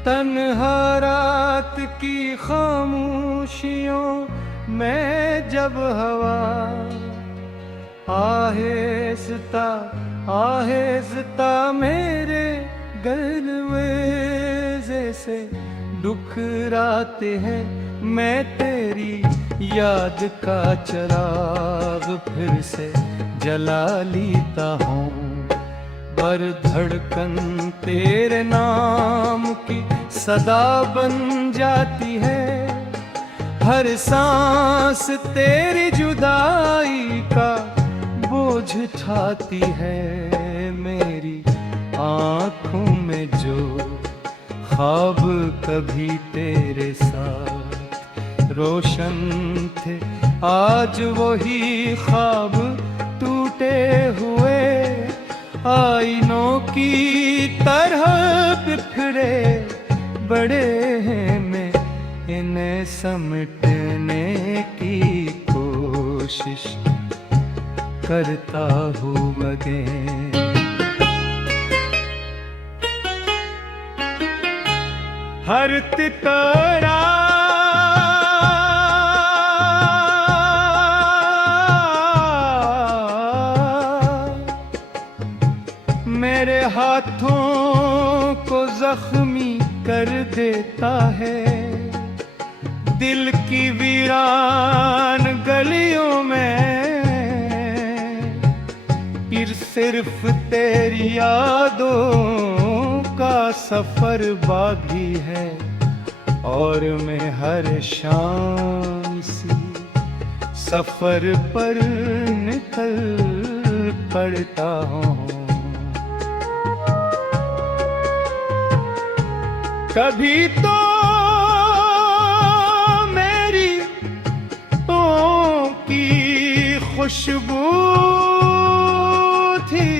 तन्हा रात की खामोशियों में जब हवा आहिस्ता आहिस्ता मेरे गलवेज़े से डुकराते हैं, मैं तेरी याद का चिराग फिर से जला लेता हूँ। पर धड़कन तेरे नाम की सदा बन जाती है, हर सांस तेरी जुदाई का बोझ उठाती है। मेरी आँखों में जो ख्वाब कभी तेरे साथ रोशन थे, आज वही ख्वाब टूटे हुए आईनों की तरह बिखरे बड़े हैं। मैं इन्हें समेटने की कोशिश करता हूँ मगर हर तितरा मेरे हाथों को जख्मी कर देता है। दिल की वीरान गलियों में फिर सिर्फ तेरी यादों का सफर बाकी है, और मैं हर शाम सी सफर पर निकल पड़ता हूँ। कभी तो मेरी की खुशबू थी,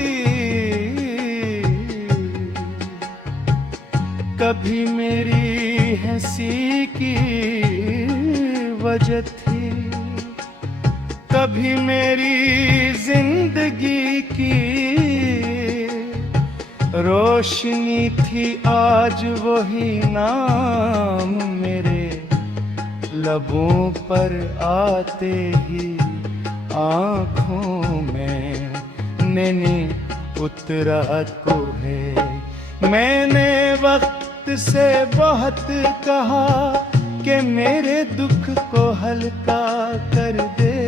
कभी मेरी हंसी की वजह थी, कभी मेरी जिंदगी की रोशनी थी। आज वही नाम मेरे लबों पर आते ही आँखों में नैनी उतरा तो है। मैंने वक्त से बहुत कहा कि मेरे दुख को हल्का कर दे,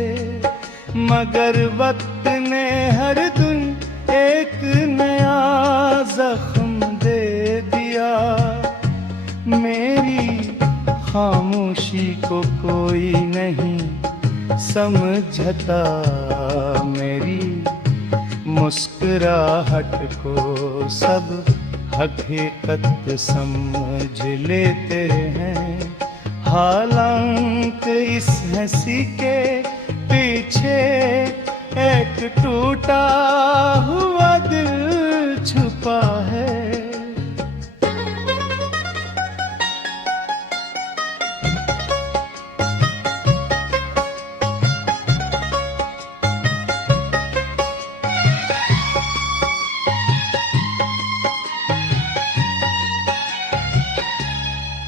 मगर वक्त ने हर दिन एक नया जख्म दे दिया। मेरी खामोशी को कोई नहीं समझता, मेरी मुस्कुराहट को सब हकीकत समझ लेते हैं। हालांकि इस हंसी के पीछे एक टूटा हुआ दिल छुपा है।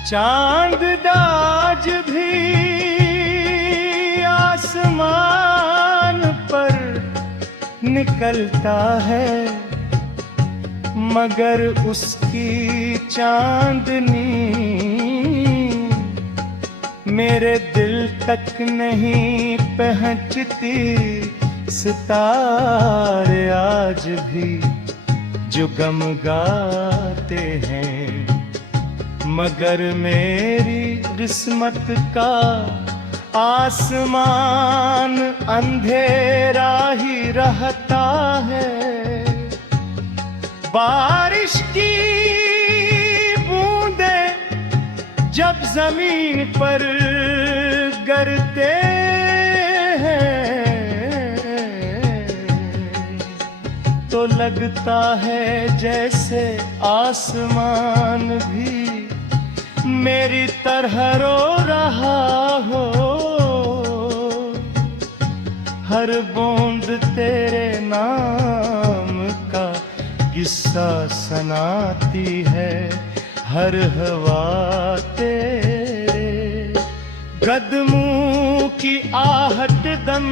चांद आज भी आसमान पर निकलता है, मगर उसकी चांदनी मेरे दिल तक नहीं पहुंचती। सितारे आज भी जो गम गाते हैं, मगर मेरी किस्मत का आसमान अंधेरा ही रहता है। बारिश की बूंदें जब जमीन पर गिरते हैं तो लगता है जैसे आसमान भी मेरी तरह रो रहा हो। हर बूंद तेरे नाम का किस्सा सुनाती है, हर हवा तेरे कदमों की आहट दम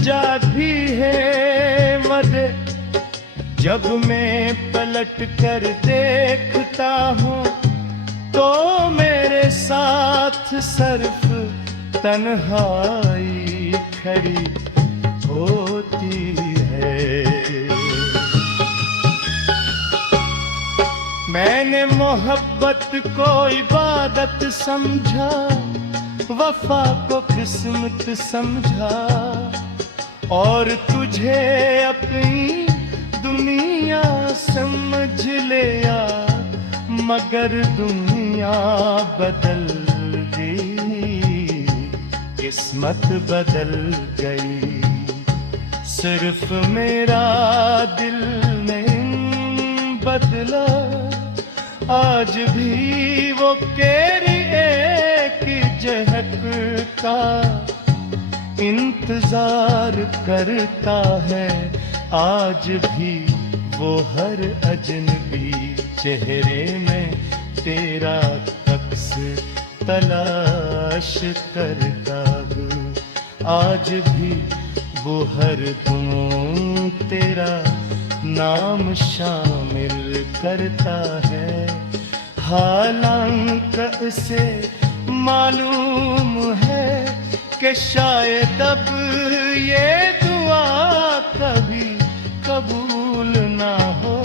जाती है मद। जब मैं पलट कर देखता हूँ तो मेरे साथ सिर्फ तन्हाई खड़ी होती है। मैंने मोहब्बत को इबादत समझा, वफा को किस्मत समझा और तुझे अपनी दुनिया समझ लिया। मगर दुनिया बदल गई, किस्मत बदल गई। सिर्फ मेरा दिल नहीं बदला, आज भी वो केरी एक झलक का इंतजार करता है। आज भी वो हर अजनबी चेहरे में तेरा अक्स तलाश करता हूँ। आज भी वो हर धुन तेरा नाम शामिल करता है। हालांकि उसे मालूम है कि शायद अब ये दुआ कभी कबूल ना हो।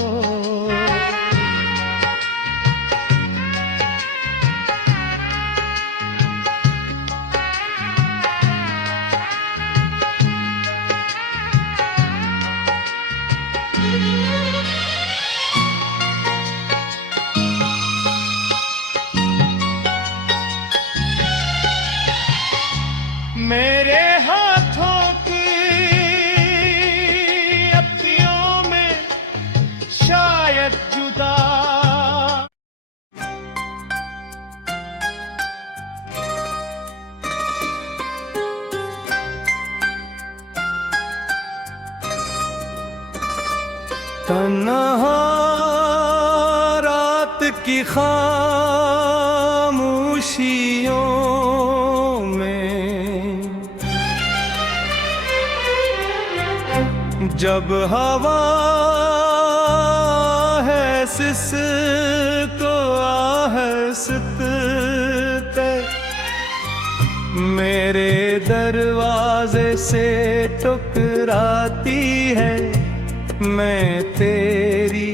मेरे हाथों की अप्पियों में शायद जुदा तन्हा रात की खामोशियों जब हवा है सिसको आहस्ते मेरे दरवाजे से टकराती है। मैं तेरी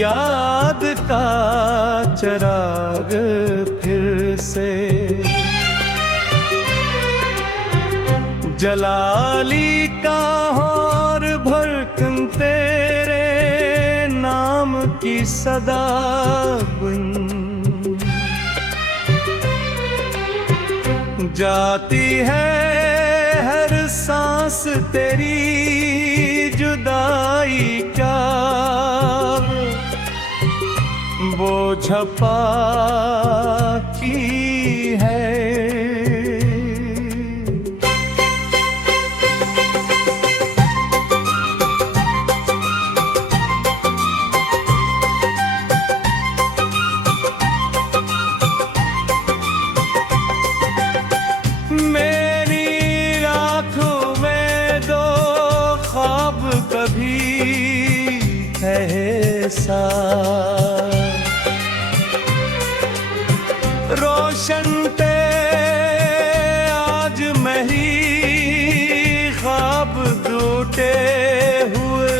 याद का चिराग फिर से जलाली का और भड़कन तेरे नाम की सदा बुन जाती है हर सांस तेरी जुदाई क्या बोझ की है। रोशन थे आज मेरी ख्वाब टूटे हुए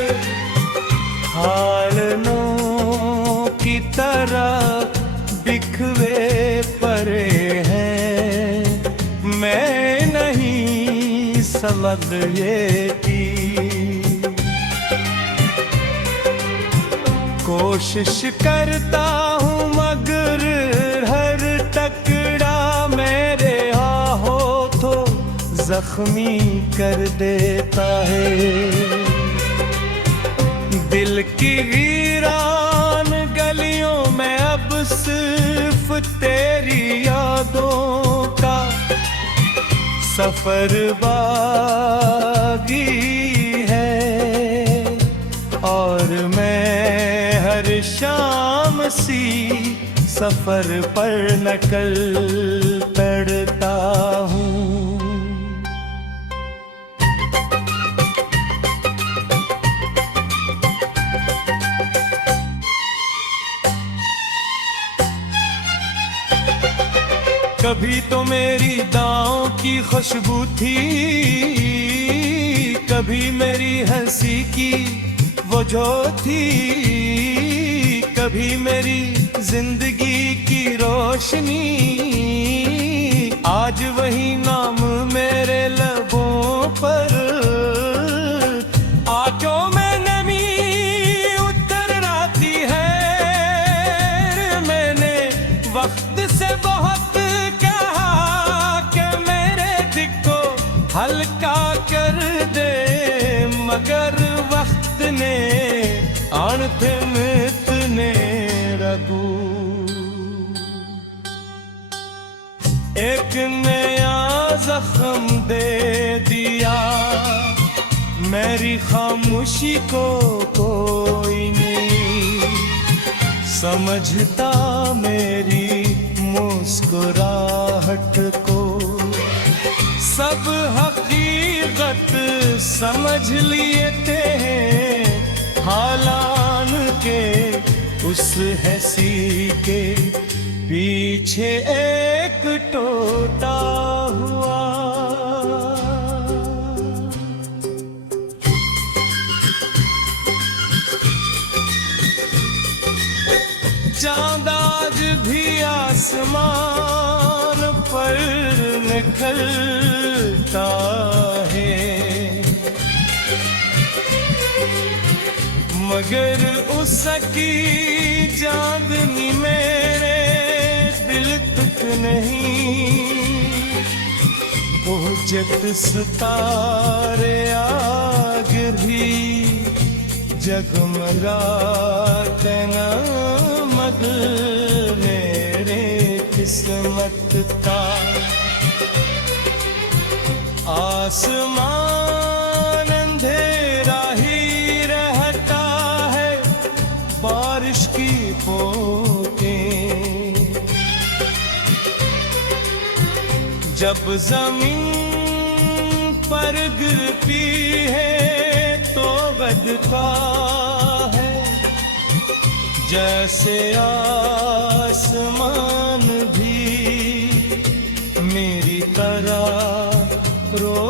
हालनों की तरह बिखवे पड़े हैं, मैं नहीं समझ ये की। कोशिश करता हूँ मगर हर टकरा मेरे हो तो जख्मी कर देता है। दिल की वीरान गलियों में अब सिर्फ तेरी यादों का सफर बाकी है, और मैं हर शाम सी सफर पर नकल पढ़ता हूँ। कभी तो मेरी दाँव की खुशबू थी, कभी मेरी हंसी की वो जो थी, कभी मेरी जिंदगी की रोशनी। आज वही नाम मेरे लबों पर, आंखों में नमी उतर आती है। मैंने वक्त से बहुत हल्का कर दे, मगर वक्त ने आणते मितने रगू। एक नया जख्म दे दिया मेरी खामोशी को, कोई नहीं समझता मेरी मुस्कुराहट को। सब हकीकत समझ लिए थे हालान के, उस हंसी के पीछे एक टोटा हुआ। चांद आज भी आसमान पर निकलता है, मगर उसकी चांदनी मेरे दिल तक नहीं। बुझत सितारे आग भी जगमगाते न, मगर मेरे किस्मत का आसमान अंधेरा ही रहता है। बारिश की पोतें जब जमीन पर गिरती है तो बदता है, जैसे आसमान भी मेरी तरह रो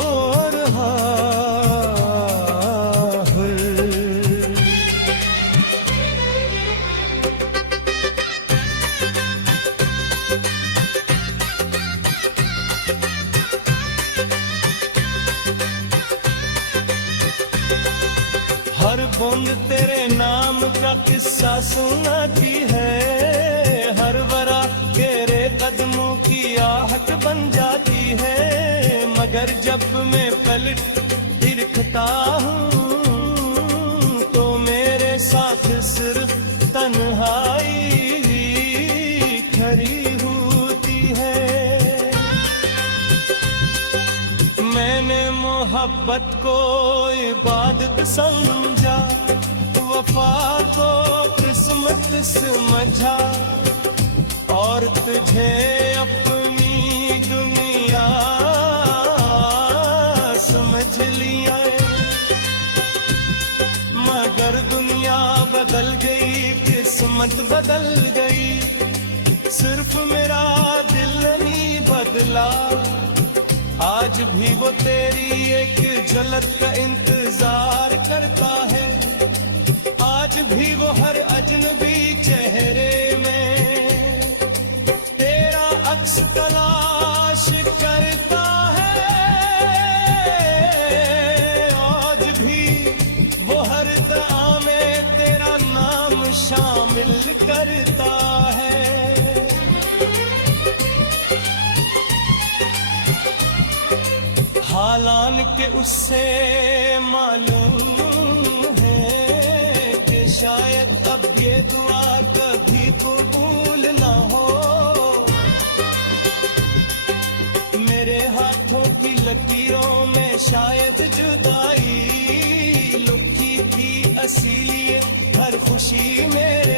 रहा है। हर बूंद तेरे नाम का किस्सा सुनाती है, हर वरा तेरे कदमों की आहट बन जाती है। मगर जब मैं पलट दिखता हूँ तो मेरे साथ सिर्फ तन्हाई खड़ी होती है। मैंने मोहब्बत को इबादत समझा, वफा को किस्मत समझा, और तुझे अपनी दुनिया समझ लिया। मगर दुनिया बदल गई, किस्मत बदल गई, सिर्फ मेरा दिल नहीं बदला। आज भी वो तेरी एक झलक का इंतजार करता है, आज भी वो हर अजनबी चेहरे में अक्स तलाश करता है, आज भी वो हर दुआ में तेरा नाम शामिल करता है। हालान के उससे मालूम है कि शायद अब ये दुआ कभी कबूल ना हो। मेरे हाथों की लकीरों में शायद जुदाई लुकी थी, इसीलिए हर खुशी मेरे